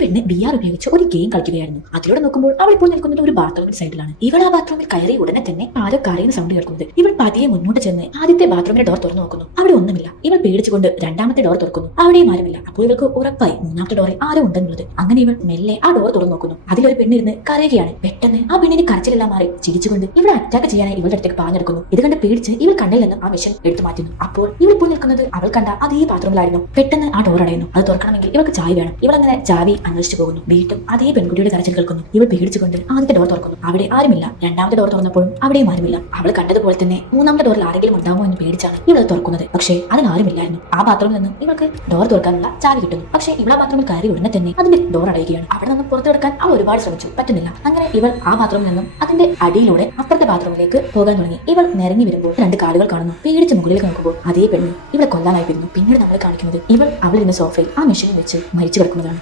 പെണ്ണ് VR ഉപയോഗിച്ച് ഒരു ഗെയിം കളിക്കുകയായിരുന്നു. അതിലൂടെ നോക്കുമ്പോൾ അവൾ ഇപ്പോൾ നിൽക്കുന്നത് ഒരു ബാത്റൂമിന്റെ സൈഡിലാണ്. ഇവൾ ആ ബാത്റൂമിൽ കയറി ഉടനെ തന്നെ ആരോ കരയുന്ന സൗണ്ട് കേൾക്കുന്നത്. ഇവൾ പതിയെ മുന്നോട്ട് ചെന്ന് ആദ്യത്തെ ബാത്റൂമിന്റെ ഡോർ തുറന്നു നോക്കുന്നു. അവിടെ ഒന്നുമില്ല. ഇവൾ പേടിച്ചുകൊണ്ട് രണ്ടാമത്തെ ഡോർ തുറക്കുന്നു. അവിടെയും ആരുമില്ല. അപ്പോൾ ഇവൾക്ക് ഉറപ്പായി മൂന്നാമത്തെ ഡോറിൽ ആരോ ഉണ്ടെന്നുള്ളത്. അങ്ങനെ ഇവൾ മെല്ലെ ആ ഡോർ തുറന്നു നോക്കുന്നു. അതിലൊരു പെണ്ണിരുന്ന് കരയുകയാണ്. പെട്ടെന്ന് ആ പെണ്ണിന് കരച്ചിലെല്ലാം മാറി ചിരിച്ചുകൊണ്ട് ഇവളെ അറ്റാക്ക് ചെയ്യാനായി ഇവളുടെ അടുത്തേക്ക് പാഞ്ഞെടുക്കുന്നു. ഇത് കണ്ട് പേടിച്ച് ഇവൾ കണ്ണിൽ നിന്ന് ആ വിഷൻ എടുത്തു മാറ്റുന്നു. അപ്പോൾ ഇവൾ ഇപ്പോൾ നിൽക്കുന്നത് അവൾ കണ്ട അതേ ബാത്റൂമിലായിരുന്നു. പെട്ടെന്ന് ആ ഡോർ അടയുന്നു. അത് തുറക്കണമെങ്കിൽ ഇവൾക്ക് ചാവി വേണം. ഇവൾ അങ്ങനെ ചാവി അന്വേഷിച്ചു പോകുന്നു. വീണ്ടും അതേ പെൺകുട്ടിയുടെ കരച്ചിൽ കേൾക്കുന്നു. ഇവൾ പേടിച്ചുകൊണ്ട് ആദ്യത്തെ ഡോർ തുറക്കുന്നു. അവിടെ ആരുമില്ല. രണ്ടാമത്തെ ഡോർ തുറന്നപ്പോഴും അവിടെയും ആരുമില്ല. അവൾ കണ്ടതുപോലെ തന്നെ മൂന്നാമത്തെ ഡോറിൽ ആരെങ്കിലും ഉണ്ടാവുമോ എന്ന് പേടിച്ചാണ് ഇവൾ തുറക്കുന്നത്. പക്ഷേ അതിൽ ആരുമില്ലായിരുന്നു. ആ ബാത്റൂമിൽ നിന്നും ഇവൾക്ക് ഡോർ തുറക്കാനുള്ള ചാവി കിട്ടുന്നു. പക്ഷേ ഇവൾ ആ ബാത്റൂമിൽ കയറി ഉടനെ തന്നെ അതിന്റെ ഡോർ അടയുകയാണ്. അവിടെ നിന്നും പുറത്തു കിടക്കാൻ അവൾ ഒരുപാട് ശ്രമിച്ചു, പറ്റുന്നില്ല. അങ്ങനെ ഇവൾ ആ ബാത്റൂമിൽ നിന്നും അതിന്റെ അടിയിലൂടെ അപ്പുറത്തെ ബാത്റൂമിലേക്ക് പോകാൻ തുടങ്ങി. ഇവൾ നിരങ്ങി വരുമ്പോൾ രണ്ട് കാലുകൾ കാണുന്നു. പേടിച്ച് മുകളിലേക്ക് നോക്കുമ്പോൾ അതേ പെണ്ണ് ഇവളെ കൊല്ലാനായി വരുന്നു. പിന്നീട് നമ്മളെ കാണിക്കുന്നത് ഇവൾ അവളിരുന്ന സോഫയിൽ ആ മെഷീനിൽ വെച്ച് മരിച്ചു കിടക്കുന്നതാണ്.